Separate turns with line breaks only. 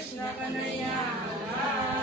Krishna Kanaya. Namaha